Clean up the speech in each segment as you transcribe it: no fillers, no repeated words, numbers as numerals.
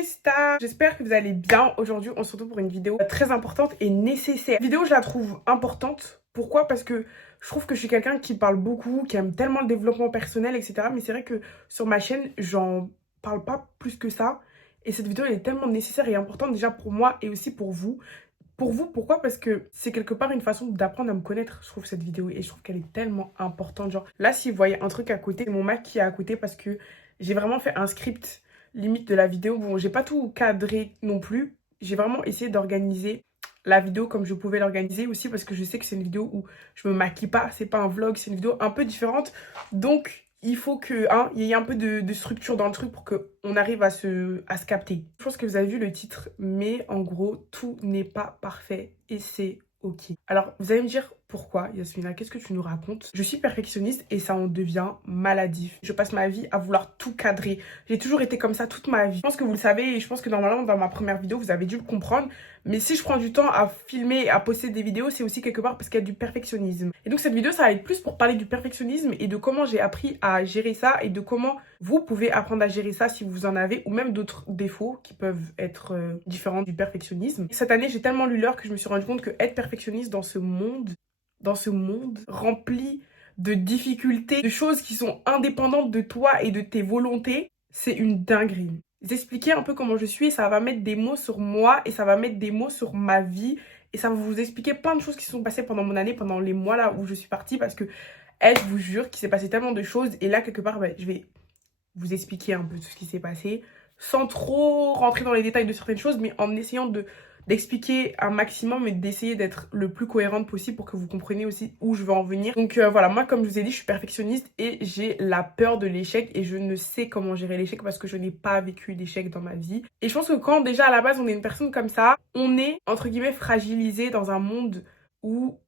les stars, j'espère que vous allez bien. Aujourd'hui on se retrouve pour une vidéo très importante et nécessaire. Cette vidéo je la trouve importante. Pourquoi? Parce que je trouve que je suis quelqu'un qui parle beaucoup, qui aime tellement le développement personnel, etc. Mais c'est vrai que sur ma chaîne j'en parle pas plus que ça. Et cette vidéo elle est tellement nécessaire et importante déjà pour moi et aussi pour vous. Pour vous, pourquoi? Parce que c'est quelque part une façon d'apprendre à me connaître, je trouve, cette vidéo. Et je trouve qu'elle est tellement importante. Genre, là, si vous voyez un truc à côté, c'est mon Mac qui est à côté parce que j'ai vraiment fait un script limite de la vidéo. Bon, j'ai pas tout cadré non plus. J'ai vraiment essayé d'organiser la vidéo comme je pouvais l'organiser aussi parce que je sais que c'est une vidéo où je me maquille pas. C'est pas un vlog, c'est une vidéo un peu différente. Donc, il faut que, hein, il y ait un peu de structure dans le truc pour qu'on arrive à se capter. Je pense que vous avez vu le titre, mais en gros, tout n'est pas parfait et c'est ok. Alors, vous allez me dire pourquoi, Yasmina, qu'est-ce que tu nous racontes? Je suis perfectionniste et ça en devient maladif. Je passe ma vie à vouloir tout cadrer. J'ai toujours été comme ça toute ma vie. Je pense que vous le savez et je pense que normalement, dans ma première vidéo, vous avez dû le comprendre. Mais si je prends du temps à filmer et à poster des vidéos, c'est aussi quelque part parce qu'il y a du perfectionnisme. Et donc cette vidéo, ça va être plus pour parler du perfectionnisme et de comment j'ai appris à gérer ça et de comment vous pouvez apprendre à gérer ça si vous en avez ou même d'autres défauts qui peuvent être différents du perfectionnisme. Cette année, j'ai tellement lu l'heure que je me suis rendu compte que être perfectionniste dans ce monde rempli de difficultés, de choses qui sont indépendantes de toi et de tes volontés, c'est une dinguerie. Vous expliquer un peu comment je suis et ça va mettre des mots sur moi et ça va mettre des mots sur ma vie et ça va vous expliquer plein de choses qui se sont passées pendant mon année, pendant les mois là où je suis partie parce que, je vous jure qu'il s'est passé tellement de choses et là quelque part, je vais vous expliquer un peu tout ce qui s'est passé sans trop rentrer dans les détails de certaines choses mais en essayant d'expliquer un maximum et d'essayer d'être le plus cohérente possible pour que vous compreniez aussi où je veux en venir. Donc voilà, moi comme je vous ai dit, je suis perfectionniste et j'ai la peur de l'échec et je ne sais comment gérer l'échec parce que je n'ai pas vécu d'échec dans ma vie. Et je pense que quand déjà à la base on est une personne comme ça, on est entre guillemets fragilisé dans un monde où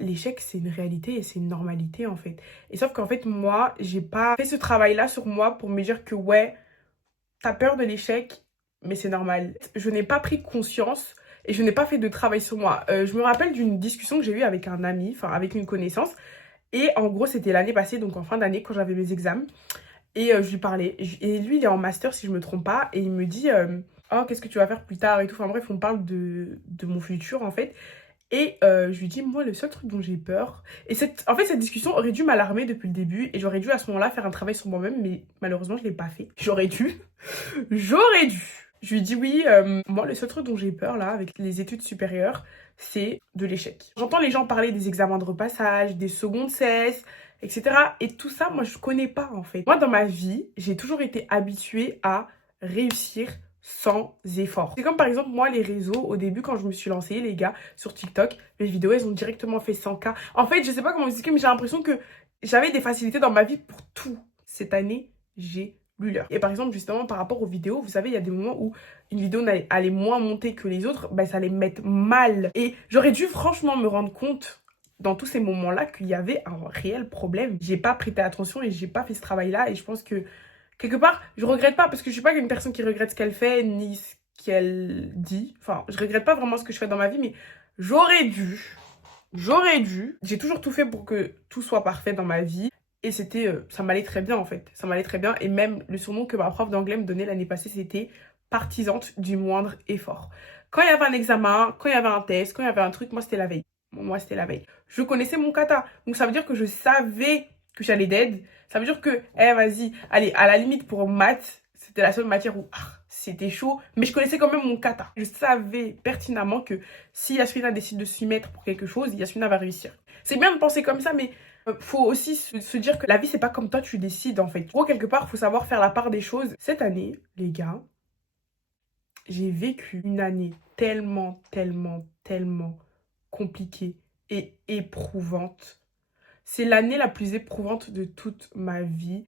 l'échec c'est une réalité et c'est une normalité en fait. Et sauf qu'en fait moi, j'ai pas fait ce travail là sur moi pour me dire que ouais, t'as peur de l'échec, mais c'est normal. Je n'ai pas pris conscience et je n'ai pas fait de travail sur moi. Je me rappelle d'une discussion que j'ai eue avec un ami, enfin avec une connaissance. Et en gros, c'était l'année passée, donc en fin d'année, quand j'avais mes examens. Et je lui parlais. Et lui, il est en master, si je me trompe pas. Et il me dit, oh, qu'est-ce que tu vas faire plus tard et tout. Enfin bref, on parle de mon futur, en fait. Et je lui dis, moi, le seul truc dont j'ai peur... Et en fait, cette discussion aurait dû m'alarmer depuis le début. Et j'aurais dû, à ce moment-là, faire un travail sur moi-même. Mais malheureusement, je ne l'ai pas fait. J'aurais dû. J'aurais dû. Je lui dis oui, moi le seul truc dont j'ai peur là avec les études supérieures, c'est de l'échec. J'entends les gens parler des examens de repassage, des secondes cesse, etc. Et tout ça, moi je connais pas en fait. Moi dans ma vie, j'ai toujours été habituée à réussir sans effort. C'est comme par exemple moi les réseaux, au début quand je me suis lancée les gars sur TikTok, mes vidéos elles ont directement fait 100K. En fait je sais pas comment vous expliquer mais j'ai l'impression que j'avais des facilités dans ma vie pour tout. Cette année, j'ai l'heure. Et par exemple, justement, par rapport aux vidéos, vous savez, il y a des moments où une vidéo allait moins monter que les autres, ça allait me mettre mal. Et j'aurais dû franchement me rendre compte dans tous ces moments-là qu'il y avait un réel problème. J'ai pas prêté attention et j'ai pas fait ce travail-là. Et je pense que, quelque part, je regrette pas parce que je suis pas une personne qui regrette ce qu'elle fait ni ce qu'elle dit. Enfin, je regrette pas vraiment ce que je fais dans ma vie, mais j'aurais dû. J'ai toujours tout fait pour que tout soit parfait dans ma vie. Et c'était, ça m'allait très bien en fait. Ça m'allait très bien. Et même le surnom que ma prof d'anglais me donnait l'année passée, c'était partisante du moindre effort. Quand il y avait un examen, quand il y avait un test, quand il y avait un truc, moi c'était la veille. Moi c'était la veille. Je connaissais mon kata. Donc ça veut dire que je savais que j'allais dead. Ça veut dire que, vas-y, allez, à la limite pour maths, c'était la seule matière où c'était chaud. Mais je connaissais quand même mon kata. Je savais pertinemment que si Yasmina décide de s'y mettre pour quelque chose, Yasmina va réussir. C'est bien de penser comme ça, mais faut aussi se dire que la vie, c'est pas comme toi, tu décides en fait. Gros, quelque part, faut savoir faire la part des choses. Cette année, les gars, j'ai vécu une année tellement, tellement, tellement compliquée et éprouvante. C'est l'année la plus éprouvante de toute ma vie.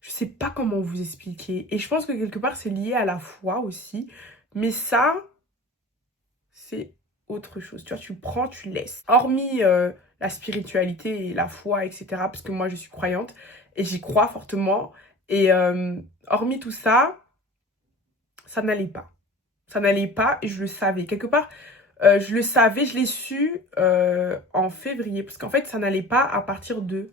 Je sais pas comment vous expliquer. Et je pense que quelque part, c'est lié à la foi aussi. Mais ça, c'est autre chose. Tu vois, tu prends, tu laisses. Hormis la spiritualité et la foi, etc. Parce que moi, je suis croyante et j'y crois fortement. Et hormis tout ça, ça n'allait pas. Ça n'allait pas et je le savais. Quelque part, je le savais, je l'ai su en février. Parce qu'en fait, ça n'allait pas à partir de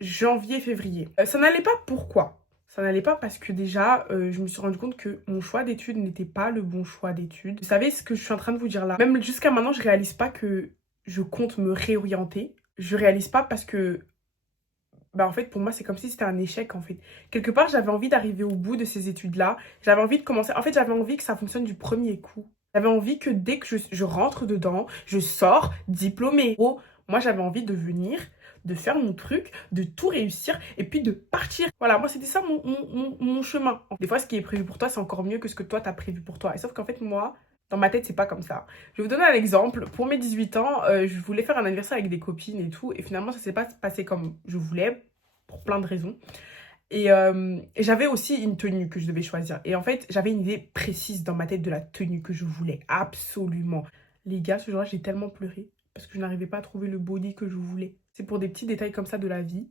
janvier-février. Ça n'allait pas pourquoi? Ça n'allait pas parce que déjà, je me suis rendu compte que mon choix d'études n'était pas le bon choix d'études. Vous savez ce que je suis en train de vous dire là? Même jusqu'à maintenant, je réalise pas que je compte me réorienter. Je réalise pas parce que, bah en fait, pour moi, c'est comme si c'était un échec en fait. Quelque part, j'avais envie d'arriver au bout de ces études-là. J'avais envie de commencer. En fait, j'avais envie que ça fonctionne du premier coup. J'avais envie que dès que je rentre dedans, je sors diplômée. Oh, moi, j'avais envie de venir, de faire mon truc, de tout réussir et puis de partir. Voilà, moi, c'était ça mon chemin. Des fois, ce qui est prévu pour toi, c'est encore mieux que ce que toi, t'as prévu pour toi. Et sauf qu'en fait, moi, dans ma tête, c'est pas comme ça. Je vais vous donner un exemple. Pour mes 18 ans, je voulais faire un anniversaire avec des copines et tout. Et finalement, ça s'est pas passé comme je voulais, pour plein de raisons. Et j'avais aussi une tenue que je devais choisir. Et en fait, j'avais une idée précise dans ma tête de la tenue que je voulais. Absolument. Les gars, ce jour-là, j'ai tellement pleuré. Parce que je n'arrivais pas à trouver le body que je voulais. C'est pour des petits détails comme ça de la vie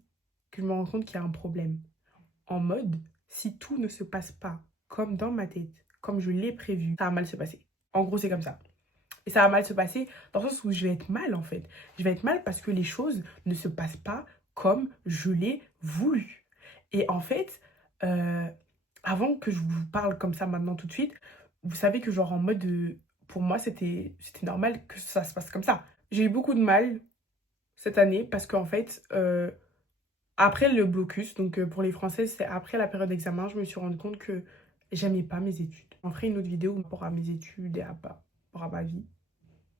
que je me rends compte qu'il y a un problème. En mode, si tout ne se passe pas comme dans ma tête, comme je l'ai prévu, ça va mal se passer. En gros, c'est comme ça. Et ça va mal se passer dans le sens où je vais être mal en fait. Je vais être mal parce que les choses ne se passent pas comme je l'ai voulu. Et en fait, euh, avant que je vous parle comme ça maintenant tout de suite, vous savez que genre en mode, pour moi c'était normal que ça se passe comme ça. J'ai eu beaucoup de mal cette année parce qu'en fait, après le blocus, donc pour les Français, c'est après la période d'examen, je me suis rendu compte que j'aimais pas mes études. On ferai une autre vidéo par rapport à mes études et par rapport à ma vie,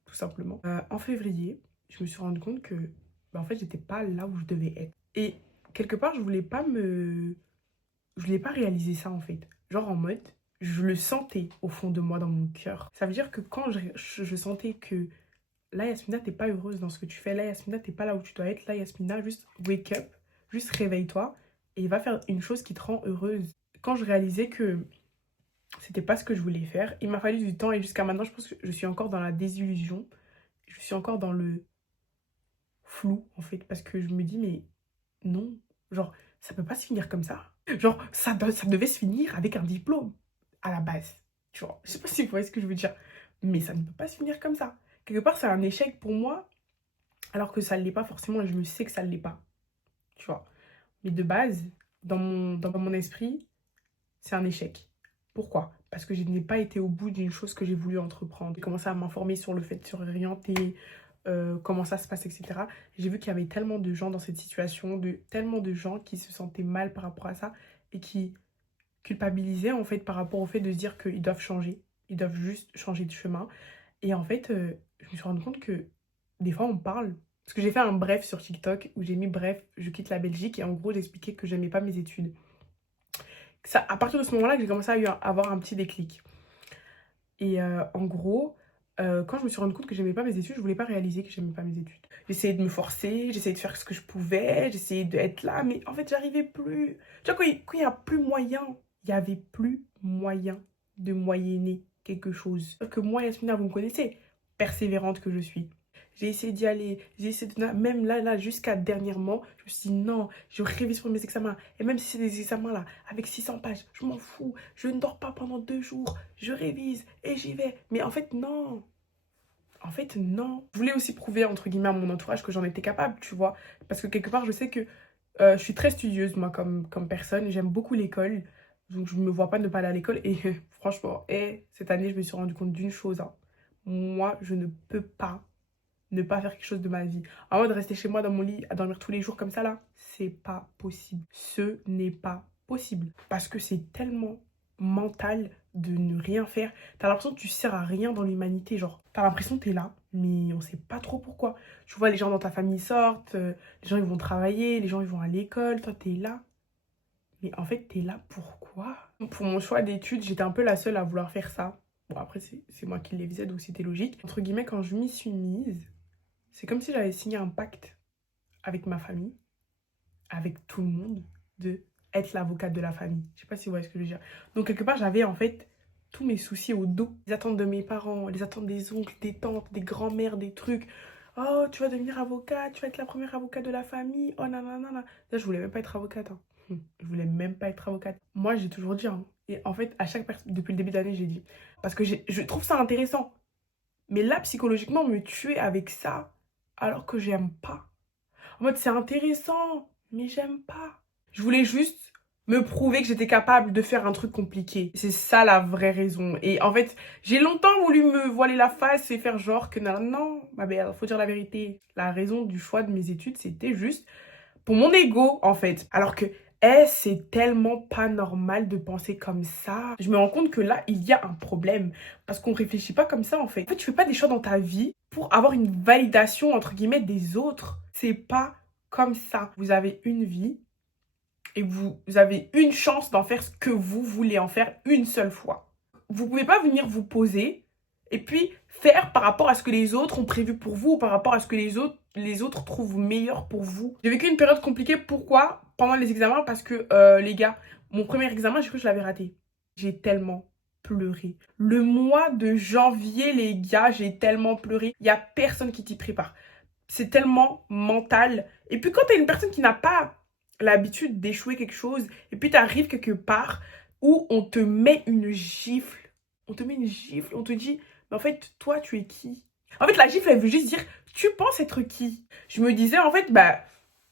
tout simplement. En février, je me suis rendu compte que, bah, en fait, j'étais pas là où je devais être. Et quelque part, je voulais pas réaliser ça, en fait. Genre en mode, je le sentais au fond de moi, dans mon cœur. Ça veut dire que quand je sentais que là, Yasmina, t'es pas heureuse dans ce que tu fais. Là, Yasmina, t'es pas là où tu dois être. Là, Yasmina, juste wake up, juste réveille-toi et va faire une chose qui te rend heureuse. Quand je réalisais que c'était pas ce que je voulais faire, il m'a fallu du temps et jusqu'à maintenant, je pense que je suis encore dans la désillusion. Je suis encore dans le flou, en fait, parce que je me dis, mais non, genre, ça peut pas se finir comme ça. Genre, ça devait se finir avec un diplôme à la base. Tu vois, je sais pas si vous voyez ce que je veux dire, mais ça ne peut pas se finir comme ça. Quelque part, c'est un échec pour moi alors que ça ne l'est pas forcément et je me sais que ça ne l'est pas, tu vois. Mais de base, dans mon esprit, c'est un échec. Pourquoi? Parce que je n'ai pas été au bout d'une chose que j'ai voulu entreprendre. J'ai commencé à m'informer sur le fait de s'orienter, comment ça se passe, etc. J'ai vu qu'il y avait tellement de gens dans cette situation, tellement de gens qui se sentaient mal par rapport à ça et qui culpabilisaient en fait par rapport au fait de se dire qu'ils doivent changer. Ils doivent juste changer de chemin. Et en fait, je me suis rendu compte que des fois, on parle. Parce que j'ai fait un bref sur TikTok où j'ai mis bref, je quitte la Belgique. Et en gros, j'expliquais que j'aimais pas mes études. Ça, à partir de ce moment-là, que j'ai commencé à avoir un petit déclic. Et en gros, quand je me suis rendu compte que j'aimais pas mes études, je voulais pas réaliser que j'aimais pas mes études. J'essayais de me forcer, j'essayais de faire ce que je pouvais, j'essayais d'être là, mais en fait, j'arrivais plus. Tu vois, quand il y a plus moyen, il y avait plus moyen de moyenner quelque chose. Sauf que moi, Yasmina, vous me connaissez, persévérante que je suis. J'ai essayé d'y aller, j'ai essayé de... Même là, jusqu'à dernièrement, je me suis dit non, je révise pour mes examens. Et même si c'est des examens là, avec 600 pages, je m'en fous. Je ne dors pas pendant 2 jours, je révise et j'y vais. Mais en fait, non. En fait, non. Je voulais aussi prouver, entre guillemets, à mon entourage que j'en étais capable, tu vois. Parce que quelque part, je sais que je suis très studieuse, moi, comme personne. J'aime beaucoup l'école. Donc, je ne me vois pas ne pas aller à l'école. Et franchement, cette année, je me suis rendu compte d'une chose, hein. Moi, je ne peux pas ne pas faire quelque chose de ma vie. En mode rester chez moi dans mon lit à dormir tous les jours comme ça là, c'est pas possible. Ce n'est pas possible. Parce que c'est tellement mental de ne rien faire. T'as l'impression que tu sers à rien dans l'humanité. Genre, t'as l'impression que t'es là, mais on sait pas trop pourquoi. Tu vois, les gens dans ta famille sortent, les gens ils vont travailler, les gens ils vont à l'école, toi t'es là. Mais en fait, t'es là pourquoi? Pour mon choix d'études, j'étais un peu la seule à vouloir faire ça. Bon, après, c'est moi qui les faisais, donc c'était logique. Entre guillemets, quand je m'y suis mise, c'est comme si j'avais signé un pacte avec ma famille, avec tout le monde, de être l'avocate de la famille. Je sais pas si vous voyez ce que je veux dire. Donc quelque part, j'avais en fait tous mes soucis au dos. Les attentes de mes parents, les attentes des oncles, des tantes, des grands-mères, des trucs. Oh, tu vas devenir avocate, tu vas être la première avocate de la famille. Oh, nanana. Là, je voulais même pas être avocate, hein. Je voulais même pas être avocate. Moi, j'ai toujours dit, hein. Et en fait, à chaque personne, depuis le début d'année, j'ai dit. Parce que je trouve ça intéressant. Mais là, psychologiquement, me tuer avec ça, alors que j'aime pas. En mode, c'est intéressant, mais j'aime pas. Je voulais juste me prouver que j'étais capable de faire un truc compliqué. C'est ça la vraie raison. Et en fait, j'ai longtemps voulu me voiler la face et faire genre que non, non, ma belle, faut dire la vérité. La raison du choix de mes études, c'était juste pour mon ego, en fait. Alors que, c'est tellement pas normal de penser comme ça. Je me rends compte que là, il y a un problème. Parce qu'on réfléchit pas comme ça, en fait. En fait, tu fais pas des choix dans ta vie pour avoir une validation, entre guillemets, des autres. C'est pas comme ça. Vous avez une vie et vous avez une chance d'en faire ce que vous voulez en faire une seule fois. Vous pouvez pas venir vous poser et puis faire par rapport à ce que les autres ont prévu pour vous, ou par rapport à ce que les autres trouvent meilleur pour vous. J'ai vécu une période compliquée. Pourquoi? Pendant les examens, parce que les gars, mon premier examen, j'ai cru que je l'avais raté. J'ai tellement pleuré. Le mois de janvier, les gars, j'ai tellement pleuré. Il y a personne qui t'y prépare. C'est tellement mental. Et puis quand t'es une personne qui n'a pas l'habitude d'échouer quelque chose, et puis t'arrives quelque part où on te met une gifle. On te met une gifle, on te dit, mais en fait, toi, tu es qui? En fait, la gifle, elle veut juste dire, tu penses être qui? Je me disais, en fait, bah,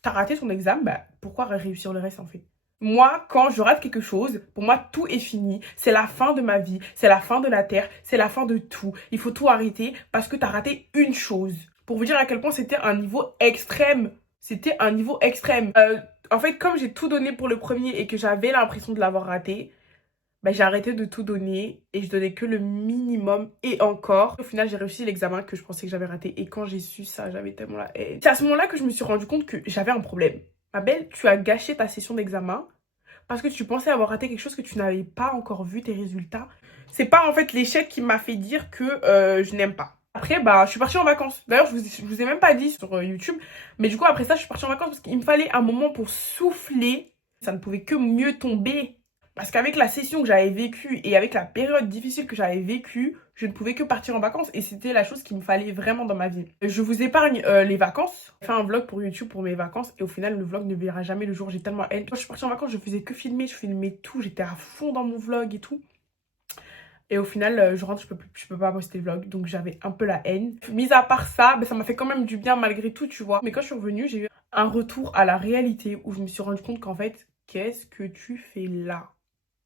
t'as raté ton examen, bah, pourquoi réussir le reste, en fait? Moi, quand je rate quelque chose, pour moi, tout est fini. C'est la fin de ma vie, c'est la fin de la terre, c'est la fin de tout. Il faut tout arrêter parce que t'as raté une chose. Pour vous dire à quel point c'était un niveau extrême. C'était un niveau extrême. En fait, comme j'ai tout donné pour le premier et que j'avais l'impression de l'avoir raté, bah, j'ai arrêté de tout donner et je donnais que le minimum et encore. Au final, j'ai réussi l'examen que je pensais que j'avais raté. Et quand j'ai su ça, j'avais tellement la haine. C'est à ce moment-là que je me suis rendu compte que j'avais un problème. Ma belle, tu as gâché ta session d'examen parce que tu pensais avoir raté quelque chose que tu n'avais pas encore vu tes résultats. C'est pas en fait l'échec qui m'a fait dire que je n'aime pas. Après, bah, je suis partie en vacances. D'ailleurs, je vous ai même pas dit sur YouTube. Mais du coup, après ça, je suis partie en vacances parce qu'il me fallait un moment pour souffler. Ça ne pouvait que mieux tomber. Parce qu'avec la session que j'avais vécue et avec la période difficile que j'avais vécue, je ne pouvais que partir en vacances. Et c'était la chose qu'il me fallait vraiment dans ma vie. Je vous épargne les vacances. J'ai fait un vlog pour YouTube pour mes vacances. Et au final, le vlog ne verra jamais le jour. J'ai tellement haine. Quand je suis partie en vacances, je faisais que filmer. Je filmais tout. J'étais à fond dans mon vlog et tout. Et au final, je rentre, je peux pas poster le vlog. Donc j'avais un peu la haine. Mis à part ça, bah, ça m'a fait quand même du bien malgré tout, tu vois. Mais quand je suis revenue, j'ai eu un retour à la réalité où je me suis rendu compte qu'en fait, qu'est-ce que tu fais là?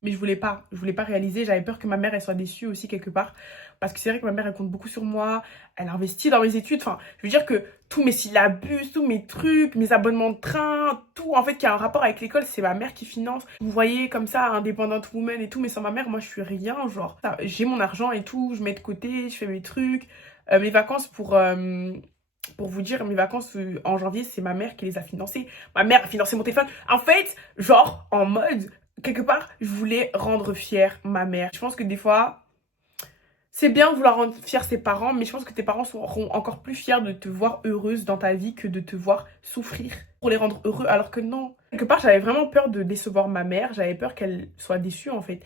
Mais je voulais pas réaliser. J'avais peur que ma mère, elle soit déçue aussi quelque part. Parce que c'est vrai que ma mère, elle compte beaucoup sur moi. Elle investit dans mes études. Enfin, je veux dire que tous mes syllabus, tous mes trucs, mes abonnements de train, tout en fait qui a un rapport avec l'école, c'est ma mère qui finance. Vous voyez comme ça, independent woman et tout. Mais sans ma mère, moi, je suis rien. Genre, j'ai mon argent et tout. Je mets de côté, je fais mes trucs. Mes vacances pour vous dire, mes vacances en janvier, c'est ma mère qui les a financées. Ma mère a financé mon téléphone. En fait, genre, en mode, quelque part, je voulais rendre fière ma mère. Je pense que des fois, c'est bien de vouloir rendre fiers ses parents, mais je pense que tes parents seront encore plus fiers de te voir heureuse dans ta vie que de te voir souffrir pour les rendre heureux, alors que non. Quelque part, j'avais vraiment peur de décevoir ma mère. J'avais peur qu'elle soit déçue, en fait.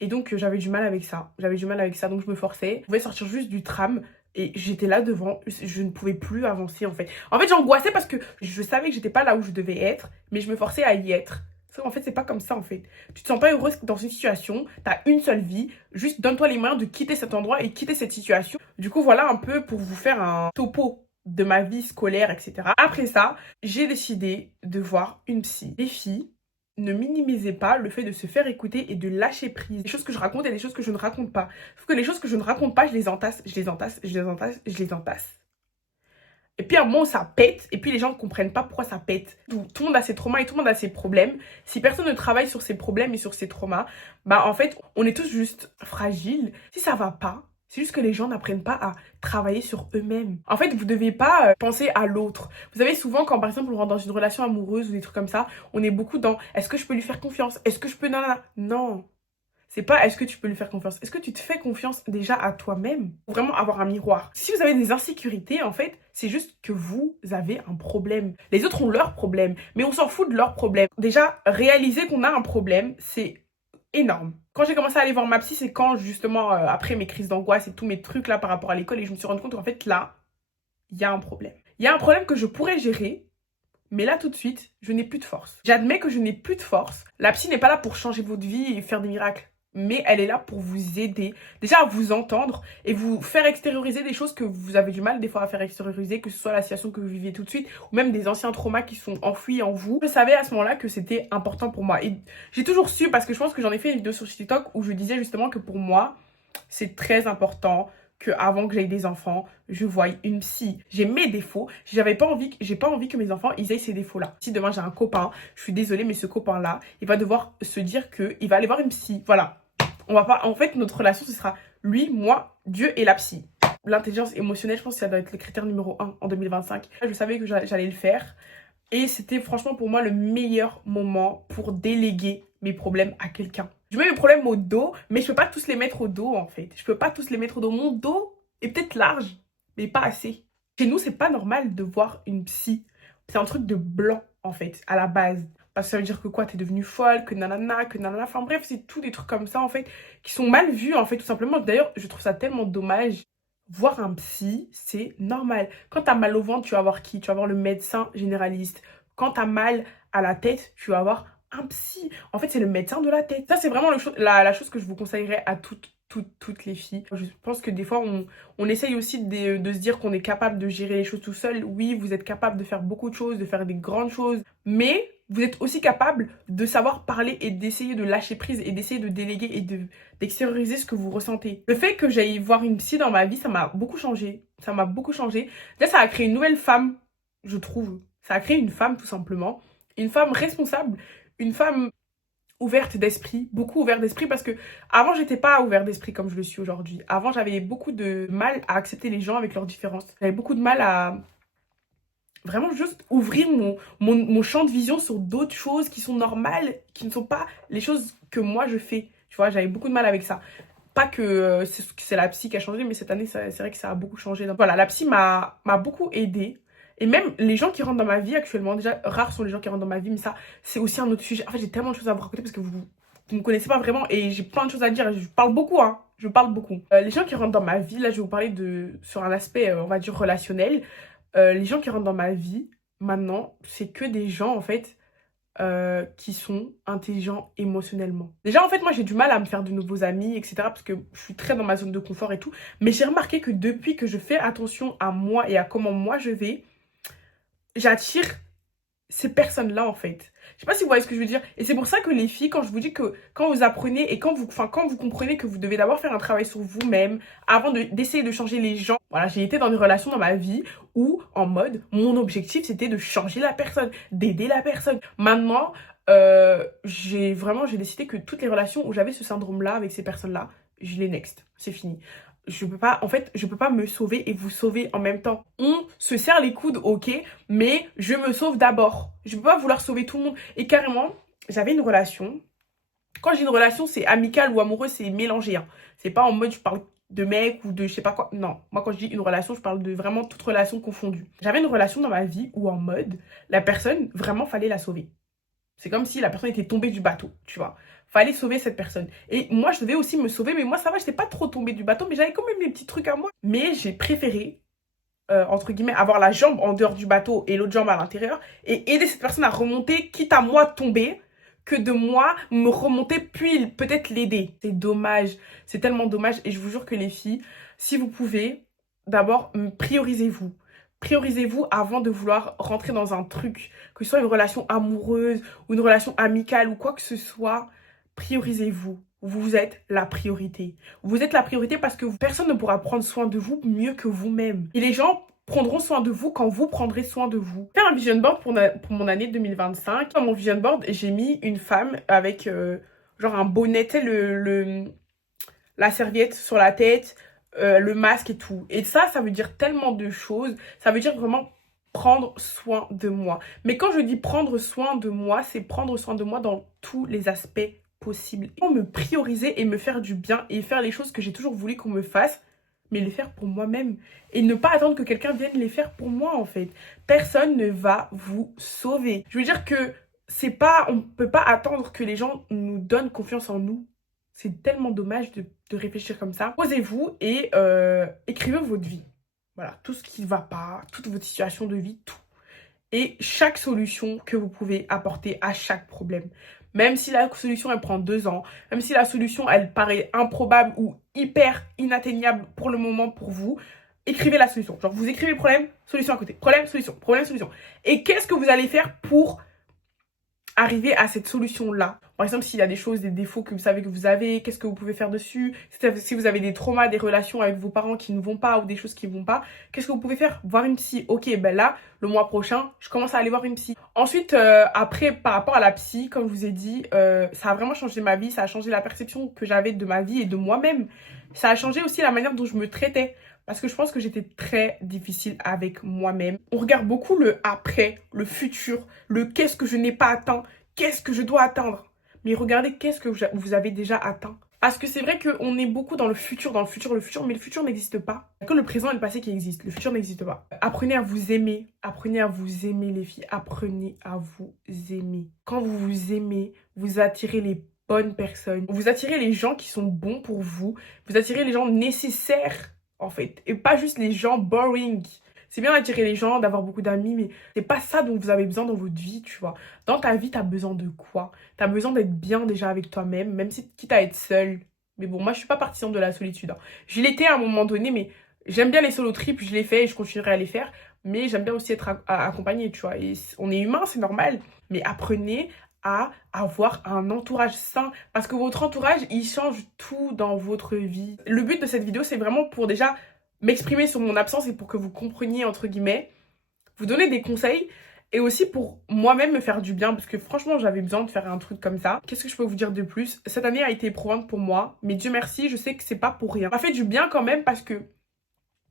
Et donc, j'avais du mal avec ça. J'avais du mal avec ça, donc je me forçais. Je pouvais sortir juste du tram. Et j'étais là devant, je ne pouvais plus avancer en fait. En fait, j'angoissais parce que je savais que j'étais pas là où je devais être, mais je me forçais à y être. En fait, c'est pas comme ça en fait. Tu te sens pas heureuse dans une situation, t'as une seule vie, juste donne-toi les moyens de quitter cet endroit et quitter cette situation. Du coup, voilà un peu pour vous faire un topo de ma vie scolaire, etc. Après ça, j'ai décidé de voir une psy. Les filles, ne minimisez pas le fait de se faire écouter et de lâcher prise. Des choses que je raconte et des choses que je ne raconte pas. Sauf que les choses que je ne raconte pas, je les entasse, je les entasse, je les entasse, je les entasse. Et puis à un moment, ça pète. Et puis les gens ne comprennent pas pourquoi ça pète. Tout le monde a ses traumas et tout le monde a ses problèmes. Si personne ne travaille sur ses problèmes et sur ses traumas, bah en fait, on est tous juste fragiles. Si ça va pas, c'est juste que les gens n'apprennent pas à travailler sur eux-mêmes. En fait, vous devez pas penser à l'autre. Vous savez, souvent, quand par exemple on rentre dans une relation amoureuse ou des trucs comme ça, on est beaucoup dans est-ce que je peux lui faire confiance? Est-ce que je peux... Non. Non. C'est pas est-ce que tu peux lui faire confiance. Est-ce que tu te fais confiance déjà à toi-même? Faut vraiment avoir un miroir. Si vous avez des insécurités, en fait, c'est juste que vous avez un problème. Les autres ont leurs problèmes, mais on s'en fout de leurs problèmes. Déjà, réaliser qu'on a un problème, c'est énorme. Quand j'ai commencé à aller voir ma psy, c'est quand justement, après mes crises d'angoisse et tous mes trucs là par rapport à l'école, et je me suis rendu compte qu'en fait là, il y a un problème. Il y a un problème que je pourrais gérer, mais là tout de suite, je n'ai plus de force. J'admets que je n'ai plus de force. La psy n'est pas là pour changer votre vie et faire des miracles. mais elle est là pour vous aider, déjà à vous entendre et vous faire extérioriser des choses que vous avez du mal des fois à faire extérioriser, que ce soit la situation que vous viviez tout de suite ou même des anciens traumas qui sont enfouis en vous. Je savais à ce moment-là que c'était important pour moi et j'ai toujours su, parce que je pense que j'en ai fait une vidéo sur TikTok où je disais justement que pour moi, c'est très important que avant que j'aie des enfants, je voie une psy. J'ai mes défauts, j'ai pas envie que mes enfants ils aient ces défauts-là. Si demain j'ai un copain, je suis désolée, mais ce copain-là, il va devoir se dire que il va aller voir une psy. Voilà. On va pas. En fait, notre relation, ce sera lui, moi, Dieu et la psy. L'intelligence émotionnelle, je pense que ça doit être le critère numéro 1 en 2025. Je savais que j'allais le faire. Et c'était franchement pour moi le meilleur moment pour déléguer mes problèmes à quelqu'un. Je mets mes problèmes au dos, mais je peux pas tous les mettre au dos en fait. Je peux pas tous les mettre au dos. Mon dos est peut-être large, mais pas assez. Chez nous, c'est pas normal de voir une psy. C'est un truc de blanc en fait, à la base. Parce que ça veut dire que quoi, t'es devenue folle, que nanana, que nanana. Enfin bref, c'est tous des trucs comme ça en fait, qui sont mal vus en fait, tout simplement. D'ailleurs, je trouve ça tellement dommage. Voir un psy, c'est normal. Quand t'as mal au ventre, tu vas voir qui? Tu vas voir le médecin généraliste. Quand t'as mal à la tête, tu vas voir un psy. En fait, c'est le médecin de la tête. Ça, c'est vraiment la chose que je vous conseillerais à toutes les filles. Je pense que des fois, on essaye aussi de se dire qu'on est capable de gérer les choses tout seul. Oui, vous êtes capable de faire beaucoup de choses, de faire des grandes choses. Mais vous êtes aussi capable de savoir parler et d'essayer de lâcher prise et d'essayer de déléguer et d'extérioriser ce que vous ressentez. Le fait que j'aille voir une psy dans ma vie, ça m'a beaucoup changé. Ça m'a beaucoup changé. Déjà, ça a créé une nouvelle femme, je trouve. Ça a créé une femme, tout simplement. Une femme responsable. Une femme ouverte d'esprit, beaucoup ouverte d'esprit, parce que avant j'étais pas ouverte d'esprit comme je le suis aujourd'hui. Avant j'avais beaucoup de mal à accepter les gens avec leurs différences. J'avais beaucoup de mal à vraiment juste ouvrir mon champ de vision sur d'autres choses qui sont normales, qui ne sont pas les choses que moi je fais. Tu vois, j'avais beaucoup de mal avec ça. Pas que c'est la psy qui a changé, mais cette année, c'est vrai que ça a beaucoup changé. Donc voilà, la psy m'a beaucoup aidée. Et même les gens qui rentrent dans ma vie actuellement, déjà, rares sont les gens qui rentrent dans ma vie, mais ça, c'est aussi un autre sujet. En fait, j'ai tellement de choses à vous raconter parce que vous ne me connaissez pas vraiment et j'ai plein de choses à dire. Je parle beaucoup, hein. Je parle beaucoup. Les gens qui rentrent dans ma vie, là, je vais vous parler sur un aspect, on va dire, relationnel. Les gens qui rentrent dans ma vie, maintenant, c'est que des gens, en fait, qui sont intelligents émotionnellement. Déjà, en fait, moi, j'ai du mal à me faire de nouveaux amis, etc. Parce que je suis très dans ma zone de confort et tout. Mais j'ai remarqué que depuis que je fais attention à moi et à comment moi je vais, j'attire ces personnes-là, en fait. Je sais pas si vous voyez ce que je veux dire. Et c'est pour ça que les filles, quand je vous dis que quand vous apprenez et quand vous comprenez que vous devez d'abord faire un travail sur vous-même avant d'essayer de changer les gens. Voilà, j'ai été dans des relations dans ma vie où, en mode, mon objectif, c'était de changer la personne, d'aider la personne. Maintenant, j'ai décidé que toutes les relations où j'avais ce syndrome-là avec ces personnes-là, je les next. C'est fini. Je peux pas, en fait, je peux pas me sauver et vous sauver en même temps. On se serre les coudes, ok, mais je me sauve d'abord. Je peux pas vouloir sauver tout le monde. Et carrément, j'avais une relation. Quand j'ai une relation, c'est amical ou amoureux, c'est mélangé, hein. C'est pas en mode je parle de mec ou de je sais pas quoi. Non, moi quand je dis une relation, je parle de vraiment toute relation confondue. J'avais une relation dans ma vie où en mode, la personne, vraiment fallait la sauver. C'est comme si la personne était tombée du bateau, tu vois. Fallait sauver cette personne. Et moi, je devais aussi me sauver, mais moi, ça va, je n'étais pas trop tombée du bateau, mais j'avais quand même mes petits trucs à moi. Mais j'ai préféré, entre guillemets, avoir la jambe en dehors du bateau et l'autre jambe à l'intérieur et aider cette personne à remonter, quitte à moi tomber, que de moi me remonter, puis peut-être l'aider. C'est dommage, c'est tellement dommage. Et je vous jure que les filles, si vous pouvez, d'abord, priorisez-vous. Priorisez-vous avant de vouloir rentrer dans un truc, que ce soit une relation amoureuse ou une relation amicale ou quoi que ce soit. Priorisez-vous. Vous êtes la priorité. Vous êtes la priorité parce que personne ne pourra prendre soin de vous mieux que vous-même. Et les gens prendront soin de vous quand vous prendrez soin de vous. Faire un vision board pour mon année 2025. Dans mon vision board, j'ai mis une femme avec genre un bonnet, tu sais, la serviette sur la tête, le masque et tout. Et ça veut dire tellement de choses. Ça veut dire vraiment prendre soin de moi. Mais quand je dis prendre soin de moi, c'est prendre soin de moi dans tous les aspects possibles. Pour me prioriser et me faire du bien et faire les choses que j'ai toujours voulu qu'on me fasse, mais les faire pour moi-même. Et ne pas attendre que quelqu'un vienne les faire pour moi, en fait. Personne ne va vous sauver. Je veux dire que c'est pas, on peut pas attendre que les gens nous donnent confiance en nous. C'est tellement dommage de réfléchir comme ça. Posez-vous et écrivez votre vie. Voilà, tout ce qui ne va pas, toute votre situation de vie, tout. Et chaque solution que vous pouvez apporter à chaque problème. Même si la solution, elle prend 2 ans, même si la solution, elle paraît improbable ou hyper inatteignable pour le moment pour vous, écrivez la solution. Genre, vous écrivez problème, solution à côté. Problème, solution, problème, solution. Et qu'est-ce que vous allez faire pour arriver à cette solution-là? Par exemple, s'il y a des choses, des défauts que vous savez que vous avez, qu'est-ce que vous pouvez faire dessus? Si vous avez des traumas, des relations avec vos parents qui ne vont pas ou des choses qui ne vont pas, qu'est-ce que vous pouvez faire? Voir une psy. Ok, ben là, le mois prochain, je commence à aller voir une psy. Ensuite, après, par rapport à la psy, comme je vous ai dit, ça a vraiment changé ma vie, ça a changé la perception que j'avais de ma vie et de moi-même. Ça a changé aussi la manière dont je me traitais. Parce que je pense que j'étais très difficile avec moi-même. On regarde beaucoup le après, le futur, le qu'est-ce que je n'ai pas atteint, qu'est-ce que je dois atteindre. Mais regardez qu'est-ce que vous avez déjà atteint. Parce que c'est vrai qu'on est beaucoup dans le futur, mais le futur n'existe pas. Il n'y a que le présent et le passé qui existent, le futur n'existe pas. Apprenez à vous aimer les filles, apprenez à vous aimer. Quand vous vous aimez, vous attirez les bonnes personnes, vous attirez les gens qui sont bons pour vous, vous attirez les gens nécessaires en fait, et pas juste les gens boring. C'est bien d'attirer les gens, d'avoir beaucoup d'amis, mais c'est pas ça dont vous avez besoin dans votre vie, tu vois. Dans ta vie, t'as besoin de quoi? T'as besoin d'être bien déjà avec toi-même, même si quitte à être seule. Mais bon, moi, je suis pas partisane de la solitude, hein. Je l'étais à un moment donné, mais j'aime bien les solo trips, je les fais et je continuerai à les faire. Mais j'aime bien aussi être accompagnée, tu vois. Et on est humain, c'est normal. Mais apprenez à avoir un entourage sain. Parce que votre entourage, il change tout dans votre vie. Le but de cette vidéo, c'est vraiment pour déjà m'exprimer sur mon absence et pour que vous compreniez, entre guillemets, vous donner des conseils et aussi pour moi-même me faire du bien parce que franchement, j'avais besoin de faire un truc comme ça. Qu'est-ce que je peux vous dire de plus? Cette année a été éprouvante pour moi, mais Dieu merci, je sais que c'est pas pour rien. Ça m'a fait du bien quand même parce que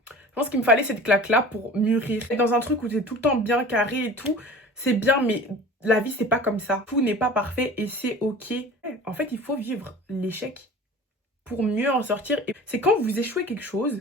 je pense qu'il me fallait cette claque-là pour mûrir. Être dans un truc où t'es tout le temps bien carré et tout, c'est bien, mais la vie, c'est pas comme ça. Tout n'est pas parfait et c'est ok. En fait, il faut vivre l'échec pour mieux en sortir. Et c'est quand vous échouez quelque chose,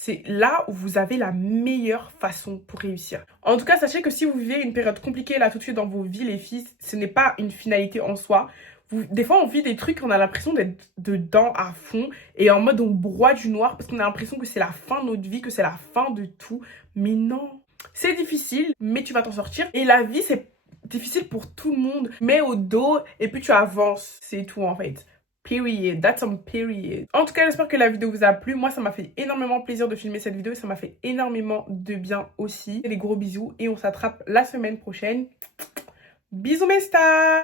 c'est là où vous avez la meilleure façon pour réussir. En tout cas, sachez que si vous vivez une période compliquée là tout de suite dans vos vies, les filles, ce n'est pas une finalité en soi. Des fois, on vit des trucs, on a l'impression d'être dedans à fond et en mode on broie du noir parce qu'on a l'impression que c'est la fin de notre vie, que c'est la fin de tout. Mais non, c'est difficile, mais tu vas t'en sortir. Et la vie, c'est difficile pour tout le monde. Mets au dos et puis tu avances. C'est tout en fait. Period. That's some period. En tout cas, j'espère que la vidéo vous a plu. Moi, ça m'a fait énormément plaisir de filmer cette vidéo et ça m'a fait énormément de bien aussi. Des gros bisous et on s'attrape la semaine prochaine. Bisous mes stars!